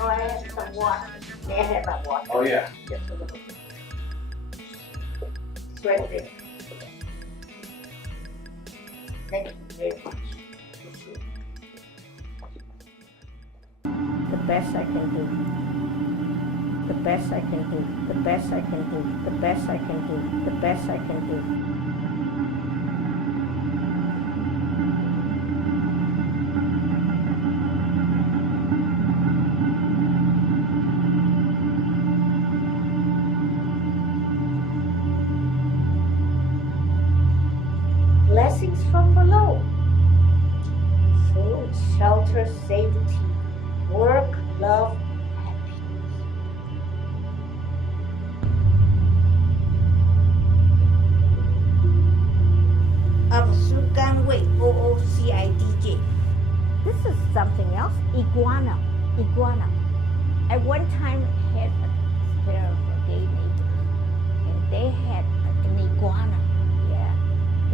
try some water. May I have my water? Oh yeah. Just a little bit. It's right there. Thank you very much. The best I can do. The best I can do. The best I can do. The best I can do. The best I can do. Blessings from below. Food, shelter, safety, work, love, happiness. gan-wei, OOCIDJ. This is something else. Iguana. At one time had a pair of gay neighbors, and they had an iguana. Yeah,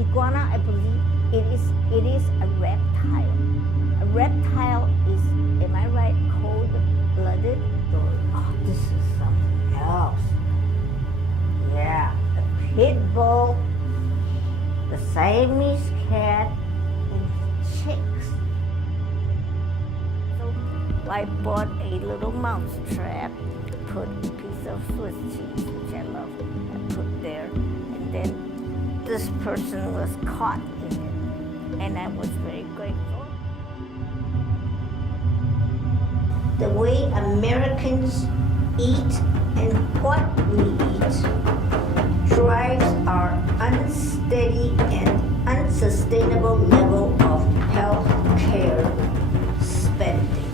iguana. I believe it is a reptile. A reptile is, am I right, cold-blooded? Oh, this is something else. Yeah, the pit bull, the Siamese cat, and chicks. So I bought a little mouse trap, put a piece of Swiss cheese, which I love, I put there, and then this person was caught in it, and I was very grateful. The way Americans eat and what we eat drives our unsteady and unsustainable level of health care spending.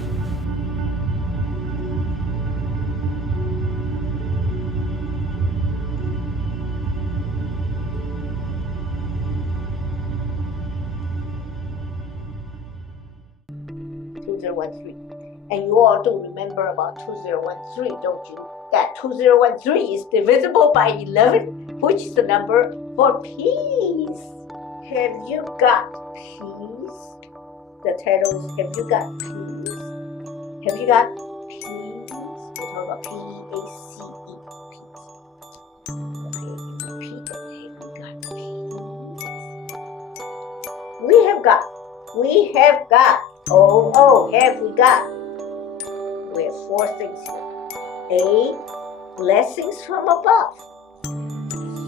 And you all do remember about 2013, don't you? That 2013 is divisible by 11, which is the number for peace. Have you got peace? The title is Have You Got Peace? Have you got peace? We're talking about P-A-C-E, peace. Okay, repeat it. Have you got peace? We have got. Oh, have we got? We have four things here. A, blessings from above.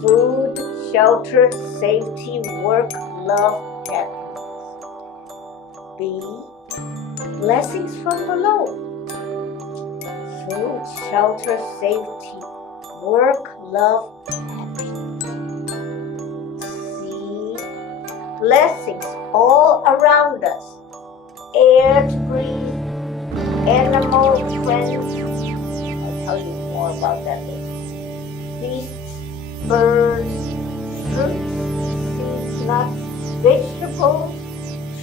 Food, shelter, safety, work, love, happiness. B, blessings from below. Food, shelter, safety, work, love, happiness. C, blessings all around us. Air to breathe, animal friends. I'll tell you more about that later. Beasts, birds, fruits, seeds, nuts, vegetables,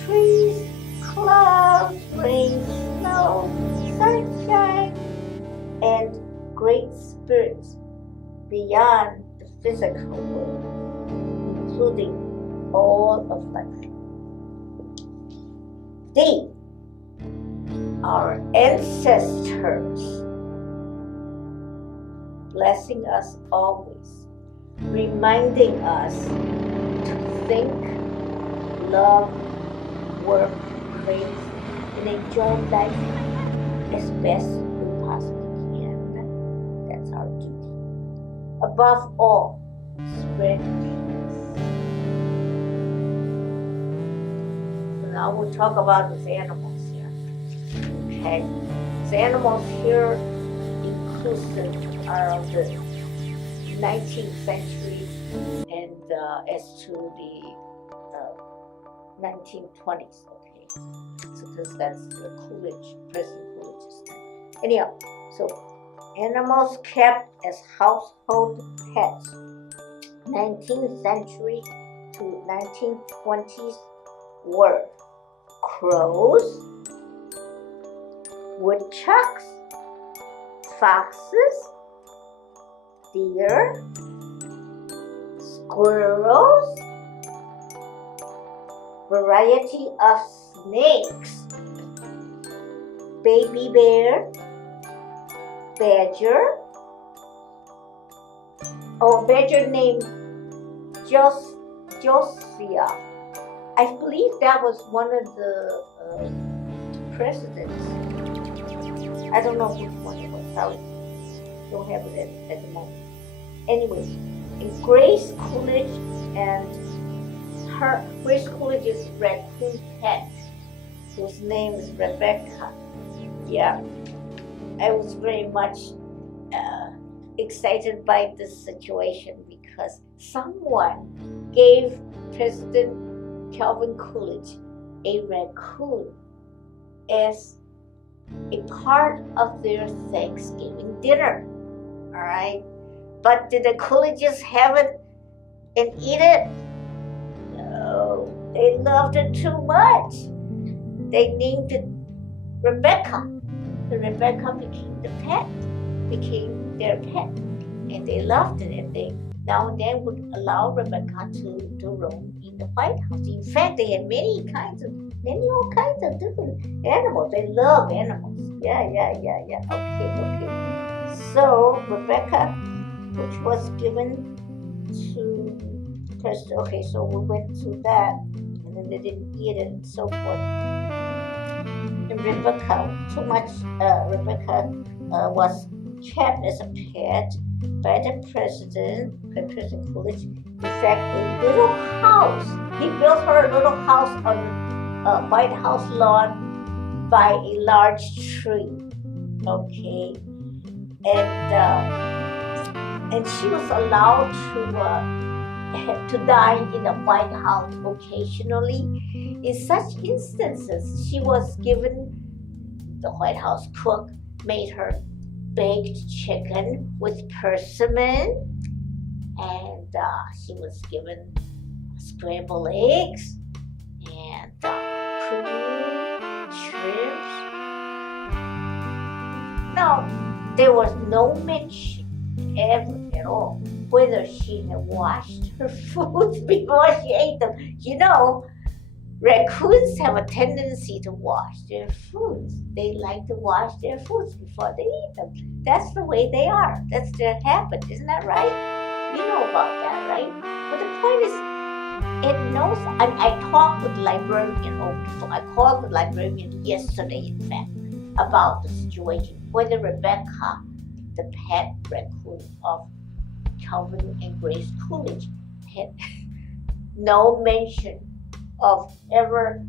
trees, clouds, rain, snow, sunshine, and great spirits beyond the physical world, including all of life. D, our ancestors, blessing us always, reminding us to think, love, work, praise, and enjoy life as best we possibly can. That's our duty. Above all, spread peace. Now we'll talk about these animals here. Okay, these animals here inclusive are of the 19th century and as to the 1920s. Okay, so that's the Coolidge, President Coolidge's time. Anyhow, so animals kept as household pets, 19th century to 1920s were crows, woodchucks, foxes, deer, squirrels, variety of snakes, baby bear, badger, a badger named Josiah. I believe that was one of the presidents. I don't know which one it was. I don't have it at the moment. Anyway, in Grace Coolidge and Grace Coolidge's raccoon pet, whose name is Rebecca. Yeah, I was very much excited by this situation because someone gave President Calvin Coolidge a raccoon as a part of their Thanksgiving dinner. All right, but did the Coolidges have it and eat it? No, they loved it too much. They named it Rebecca. The Rebecca became their pet, and they loved it, and they now and then would allow Rebecca to roam in the White House. In fact, they had many all kinds of different animals. They love animals. Yeah. Okay. So Rebecca, which was given to President. Okay, so we went through that, and then they didn't eat it, and so forth. And Rebecca, Rebecca was kept as a pet by the president, by President Coolidge. In fact, a little house. He built her a little house on the White House lawn by a large tree. Okay, and she was allowed to dine in the White House occasionally. In such instances, she was given, the White House cook made her baked chicken with persimmon, and she was given scrambled eggs and shrimps. Now, there was no mention ever at all whether she had washed her foods before she ate them. You know, raccoons have a tendency to wash their foods. They like to wash their foods before they eat them. That's the way they are. That's their habit. Isn't that right? You know about that, right? But the point is, it knows. I talked with the librarian over the phone. I called the librarian yesterday, in fact, about the situation, whether Rebecca, the pet raccoon of Calvin and Grace Coolidge, had no mention of ever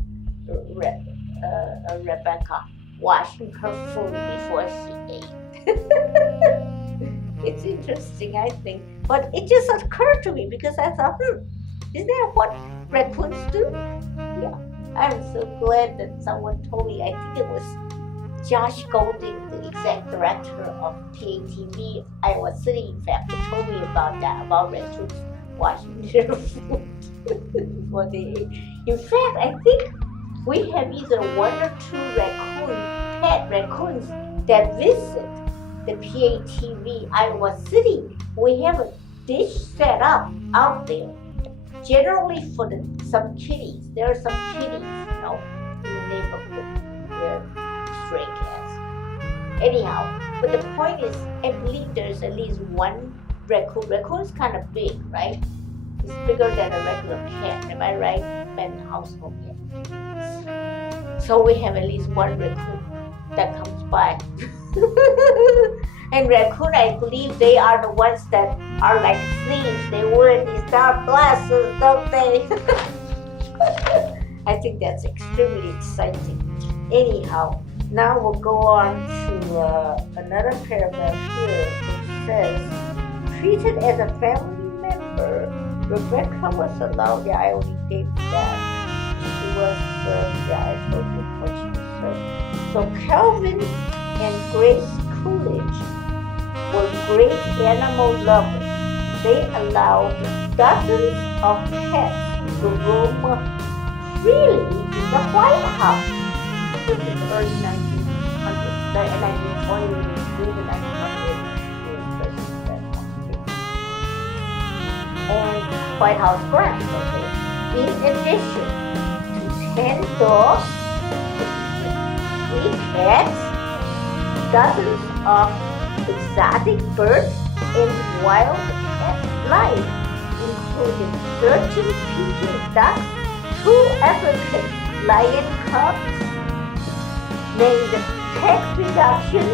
Rebecca washing her food before she ate. It's interesting, I think. But it just occurred to me because I thought, isn't that what raccoons do? Yeah. I'm so glad that someone told me. I think it was Josh Golding, the exec director of PATV, Iowa City, in fact, who told me about that, about raccoons washing their food before they ate. In fact, I think we have either one or two pet raccoons that visit the PATV Iowa City. We have a dish set up out there, generally for some kitties. There are some kitties, in the neighborhood where stray cats. Anyhow, but the point is, I believe there's at least one raccoon. Raccoon's kind of big, right? It's bigger than a regular cat. Am I right? Men household cat. So we have at least one raccoon that comes by. And raccoon, I believe they are the ones that are like thieves. They wear these dark glasses, don't they? I think that's extremely exciting. Anyhow, now we'll go on to another paragraph here which says, treated as a family member, Rebecca was allowed. Yeah, I already gave you that. She was, I told you what she said. So Calvin and Grace Coolidge were great animal lovers. They allowed dozens of pets to roam freely in the White House. This is the early 1900s, 1920s, through the 1900s. And White House grants, okay. In addition to 10 dogs, 3 cats, dozens of exotic birds and wildlife, including 13 Peking ducks, 2 African lion cubs, named tax reduction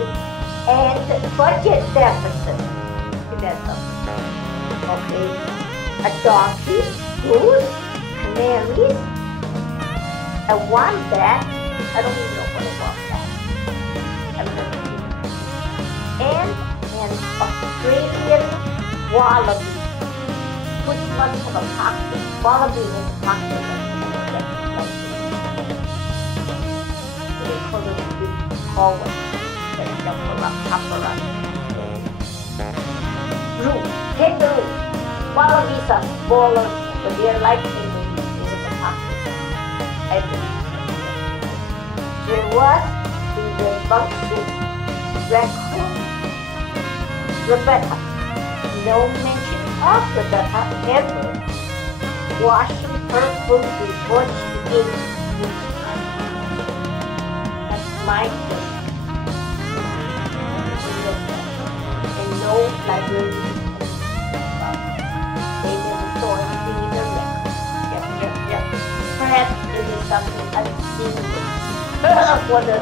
and budget deficit. Okay, a donkey, goose, canaries, a wombat. I don't even know what a wombat is. I've never seen it. And an Australian wallaby, which must have a pocket. Wallaby has a pocket. They call it a big hallway. They jump around, hop around. Kangaroo. Wallabies are smaller, but they're like kangaroos in the pocket. I think. There was the rambunctious raccoon, Rebecca. No mention of Rebecca ever washing her food before she ate. That's my thing. And no library. They never saw anything in the record. Yep. Perhaps it is something unseen for the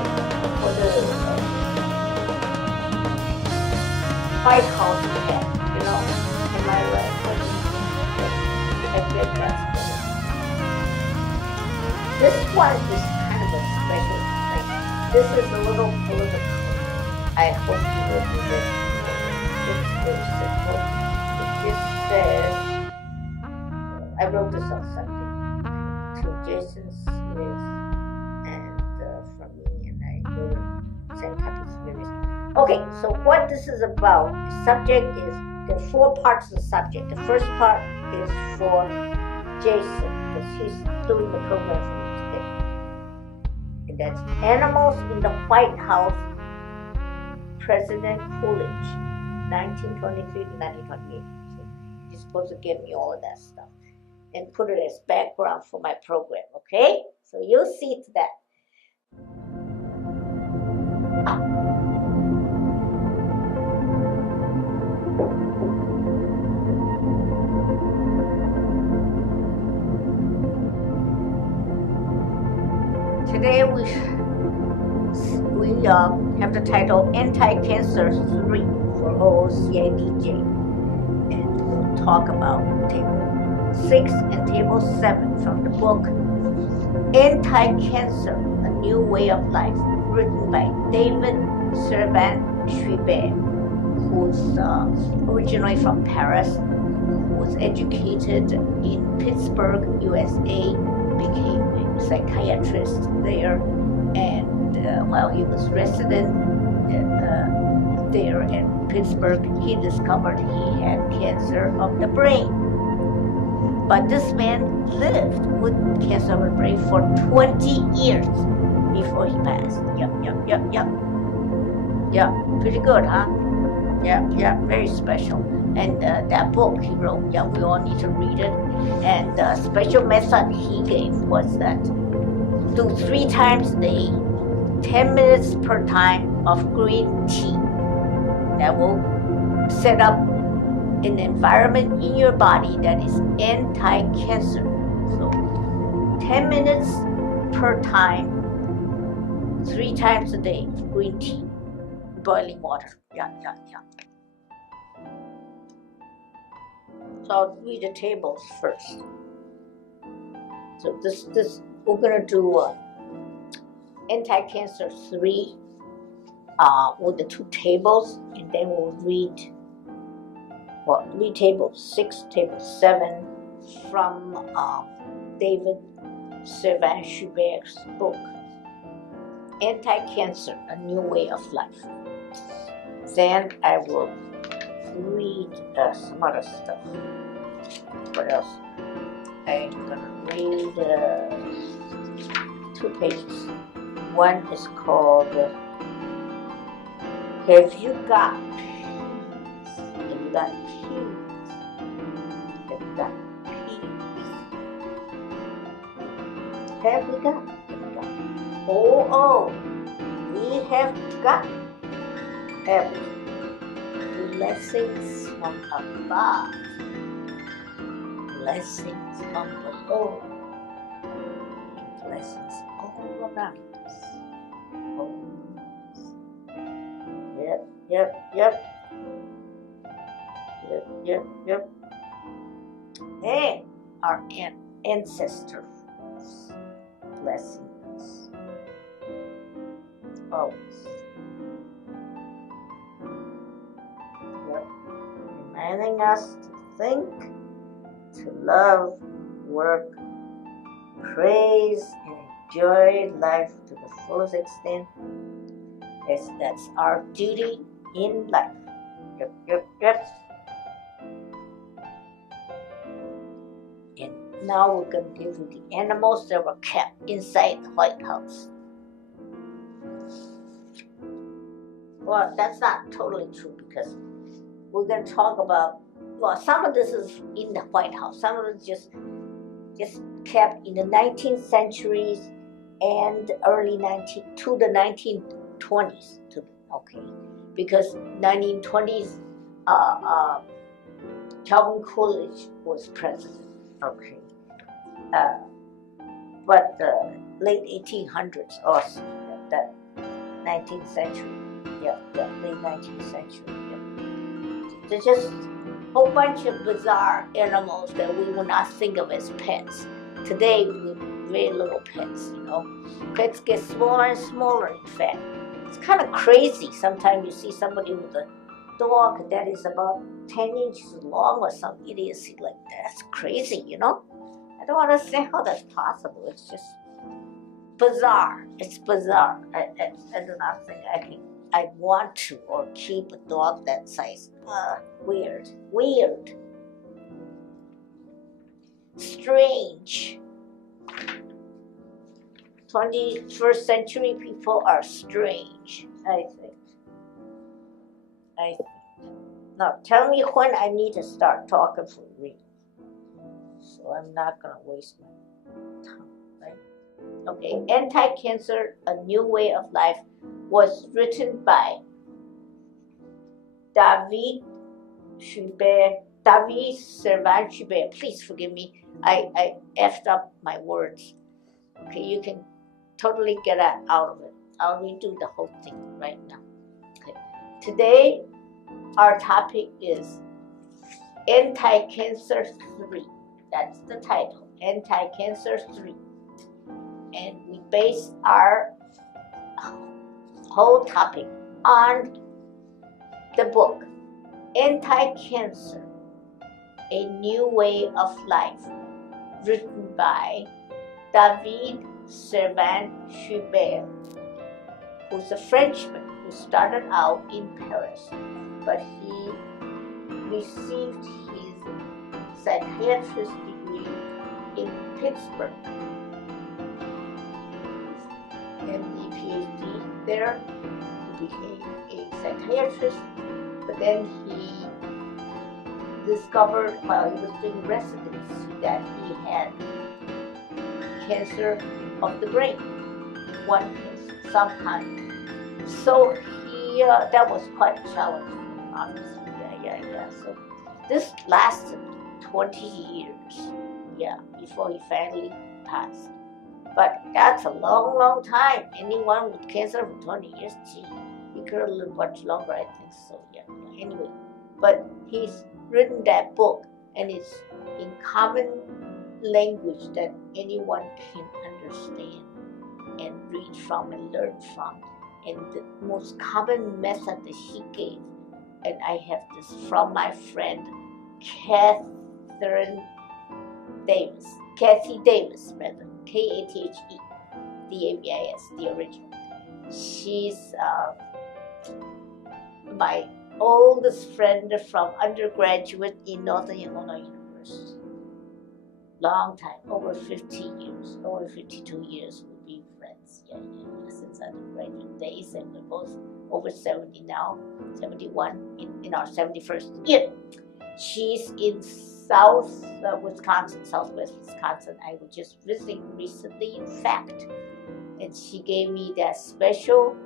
White House cat, you know. Am I right? I bet that's better. This one is kind of a special thing. This is a little political. I hope you will do this. It's very simple. It just says, I wrote this on Sunday to Jason Smith and from me, and I wrote it same type of series. Okay, so what this is about, the subject is, there are 4 parts of the subject. The first part is for Jason, because he's doing the program for me today. And that's Animals in the White House, President Coolidge, 1923 to 1928. So he's supposed to give me all of that stuff and put it as background for my program, okay? So you'll see to that. Today we have the title Anti-Cancer 3 for OOCIDJ, and we'll talk about Table 6 and Table 7 from the book Anti-Cancer, A New Way of Life, written by David Servan-Schreiber, who's originally from Paris, who was educated in Pittsburgh, USA, became a psychiatrist there, and while he was resident there in Pittsburgh, he discovered he had cancer of the brain. But this man lived with cancer of the brain for 20 years before he passed. Yep. Yeah, pretty good, huh? Yeah, very special. And that book he wrote, we all need to read it. And the special method he gave was that do 3 times a day, 10 minutes per time of green tea. That will set up an environment in your body that is anti-cancer. So 10 minutes per time, 3 times a day of green tea, boiling water. Yeah. So I'll read the tables first. So this we're gonna do Anti-Cancer 3 with the 2 tables, and then we'll read 3 tables, 6, table 7 from David Servan-Schreiber's book Anti-Cancer, A New Way of Life. Then I will read some other stuff. What else? I'm gonna read 2 pages. One is called Have You Got Peace? Have you got peace? Have you got peace? Have we got? Oh, we have got. Have we? blessings from above, blessings from below, and blessings all around us. Yep. And our ancestors blessing us always. Reminding us to think, to love, work, praise, and enjoy life to the fullest extent. That's our duty in life. Yep. And now we're going to give you the animals that were kept inside the White House. Well, that's not totally true because we're going to talk about, well, some of this is in the White House. Some of it is just kept in the 19th centuries and early to the 1920s. Okay, because 1920s, Calvin Coolidge was president. Okay, but the late 1800s also, that 19th century, late 19th century. There's just a whole bunch of bizarre animals that we would not think of as pets. Today, with very little pets, Pets get smaller and smaller, in fact. It's kind of crazy. Sometimes you see somebody with a dog that is about 10 inches long or some idiocy like that. That's crazy, I don't want to say how that's possible. It's just bizarre. It's bizarre. I do not think I want to or keep a dog that size. Weird. Strange. 21st century people are strange, I think. Now, tell me when I need to start talking for real. So I'm not going to waste my time, right? Okay, Anti-Cancer, A New Way of Life was written by David Servan-Schreiber. Please forgive me. I effed up my words. Okay, you can totally get out of it. I'll redo the whole thing right now. Okay. Today, our topic is Anti-Cancer 3. That's the title, Anti-Cancer 3. And we base our whole topic on the book, Anti-Cancer, A New Way of Life, written by David Servan-Schreiber, who's a Frenchman who started out in Paris, but he received his psychiatrist degree in Pittsburgh, MD, PhD there. He became a psychiatrist, but then he discovered while he was doing residency that he had cancer of the brain, one cancer, some kind. So he, that was quite challenging, honestly. Yeah. So this lasted 20 years, before he finally passed. But that's a long time. Anyone with cancer for 20 years, gee, he could have lived much longer, I think so, Anyway, but he's written that book, and it's in common language that anyone can understand and read from and learn from. And the most common method that he gave, and I have this from my friend Kathy Davis, Kathe, Davis, the original. She's my oldest friend from undergraduate in Northern Illinois University. Long time, over 50 years, over 52 years we've been friends, since undergraduate days, and we're both over 70 now, 71 in our 71st year. She's in southwest Wisconsin. I was just visiting recently, in fact, and she gave me that special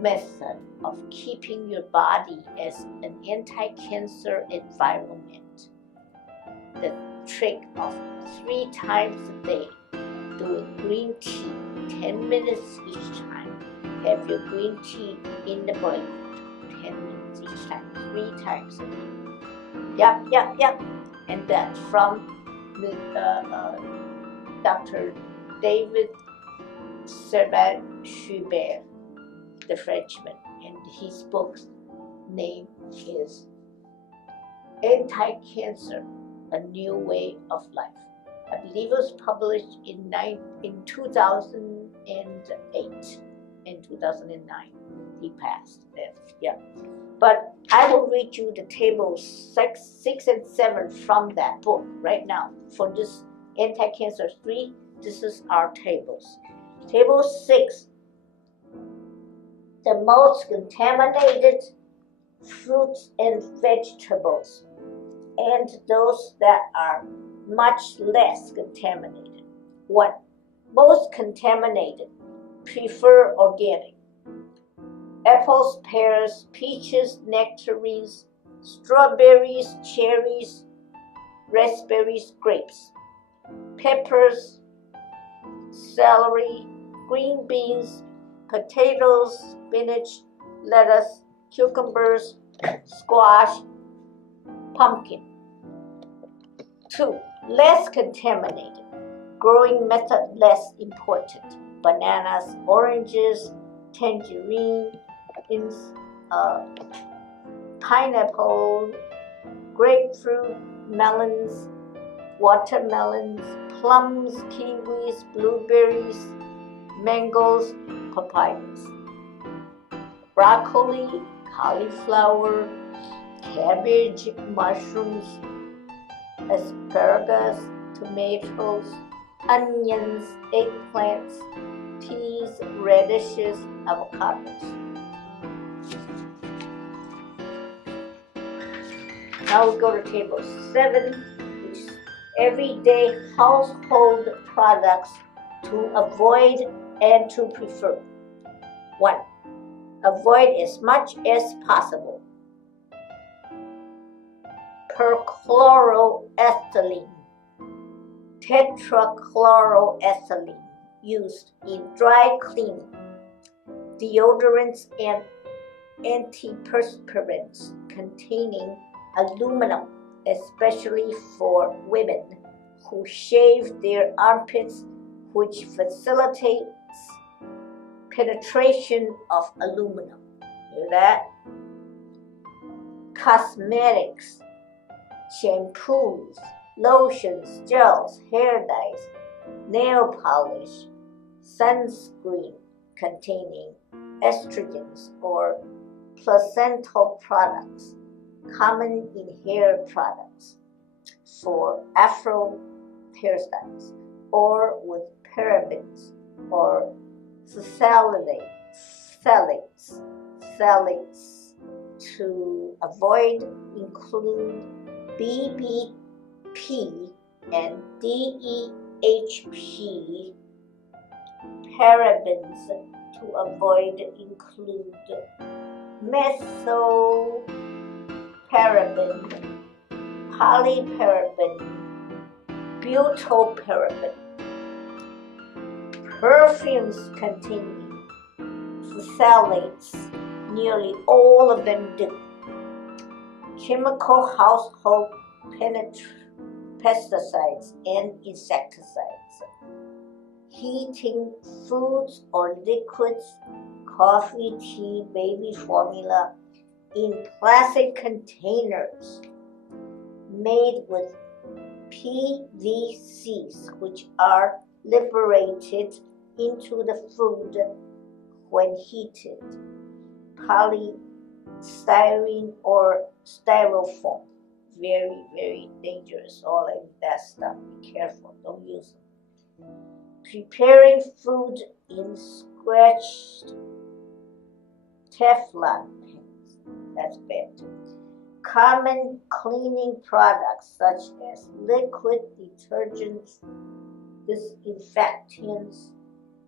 method of keeping your body as an anti-cancer environment. The trick of 3 times a day, doing green tea, 10 minutes each time. Have your green tea in the boiler, 10 minutes each time, 3 times a day. Yep. And that's from Dr. David Servan-Schreiber, the Frenchman, and his book's name is Anti-Cancer, A New Way of Life. I believe it was published in 2008. In 2009, he passed. Yeah. But I will read you the tables 6 and 7 from that book right now. For this anti-cancer 3, this is our tables. Table 6, the most contaminated fruits and vegetables, and those that are much less contaminated. 1. Most contaminated. Prefer organic. Apples, pears, peaches, nectarines, strawberries, cherries, raspberries, grapes. Peppers, celery, green beans, potatoes, spinach, lettuce, cucumbers, squash, pumpkin. 2. Less contaminated. Growing method less important. Bananas, oranges, tangerine, pineapple, grapefruit, melons, watermelons, plums, kiwis, blueberries, mangoes, papayas. Broccoli, cauliflower, cabbage, mushrooms, asparagus, tomatoes, onions, eggplants, peas, radishes, avocados. Now we go to table 7, which is everyday household products to avoid and to prefer. 1. Avoid as much as possible perchloroethylene, tetrachloroethylene used in dry cleaning, deodorants, and antiperspirants containing aluminum, especially for women who shave their armpits, which facilitates penetration of aluminum. Hear that? Cosmetics, shampoos, lotions, gels, hair dyes, nail polish, sunscreen containing estrogens or placental products, common in hair products for afro hairstyles, or with parabens or phthalates to avoid include BBP and DEHP. Parabens to avoid include methylparaben, polyparaben, butylparaben. Perfumes containing phthalates, nearly all of them do. Chemical household pesticides and insecticides. Heating foods or liquids, coffee, tea, baby formula in plastic containers made with PVCs, which are liberated into the food when heated. Polystyrene or styrofoam, very, very dangerous. All of that stuff, be careful, don't use them. Preparing food in scratched Teflon pans, that's bad too. Common cleaning products such as liquid detergents, disinfectants,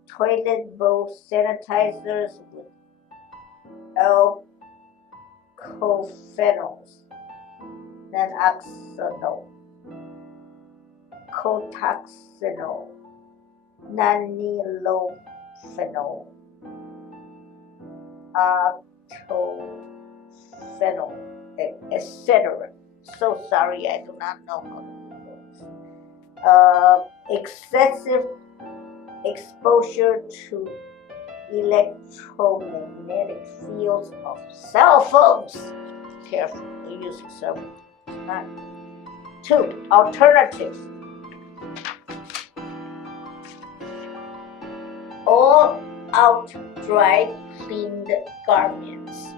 toilet bowl sanitizers with alkophenols, non-oxidol, cotoxinol, nonylphenol, octophenol, etc. So sorry, I do not know how to do this. Excessive exposure to electromagnetic fields of cell phones. Careful, we're using cell phones. 2. Alternatives. All out dry cleaned garments.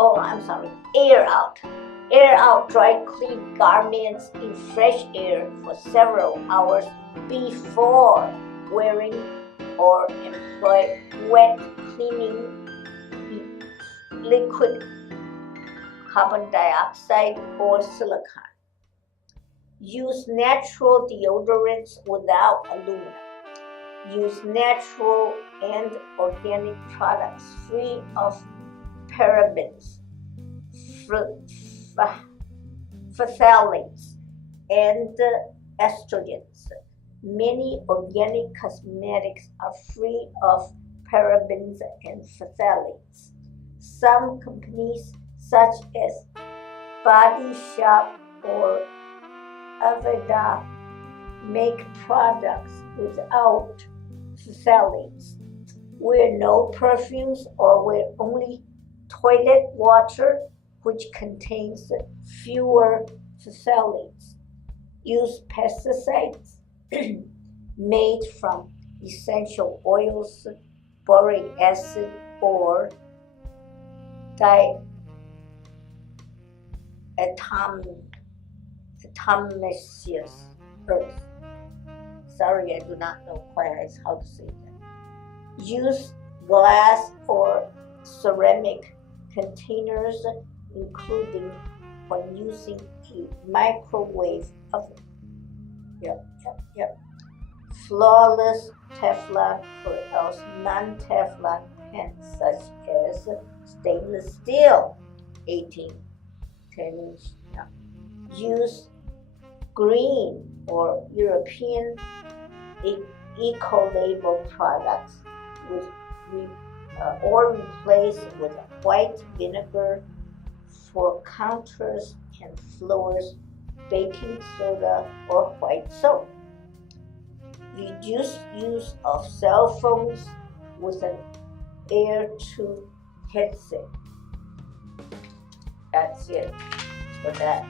Oh, I'm sorry, air out. Air out dry cleaned garments in fresh air for several hours before wearing or employ wet cleaning liquid, carbon dioxide, or silicone. Use natural deodorants without aluminum. Use natural and organic products free of parabens, phthalates, and estrogens. Many organic cosmetics are free of parabens and phthalates. Some companies, such as Body Shop or Aveda, make products without phthalates. Wear no perfumes or wear only toilet water which contains fewer phthalates. Use pesticides made from essential oils, boric acid, or diatomaceous earth. Sorry, I do not know quite how to say that. Use glass or ceramic containers, including when using a microwave oven. Flawless Teflon or else non-Teflon pans such as stainless steel, 18, 10-inch. Use green or European eco-label products or replace with white vinegar for counters and floors, baking soda, or white soap. Reduce use of cell phones with an Air-2 headset. That's it for that.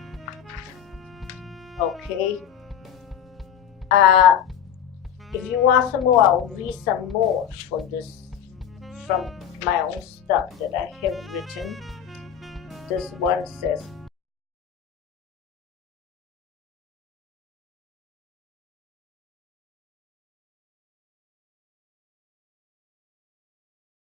Okay. If you want some more, I'll read some more for this from my own stuff that I have written. This one says,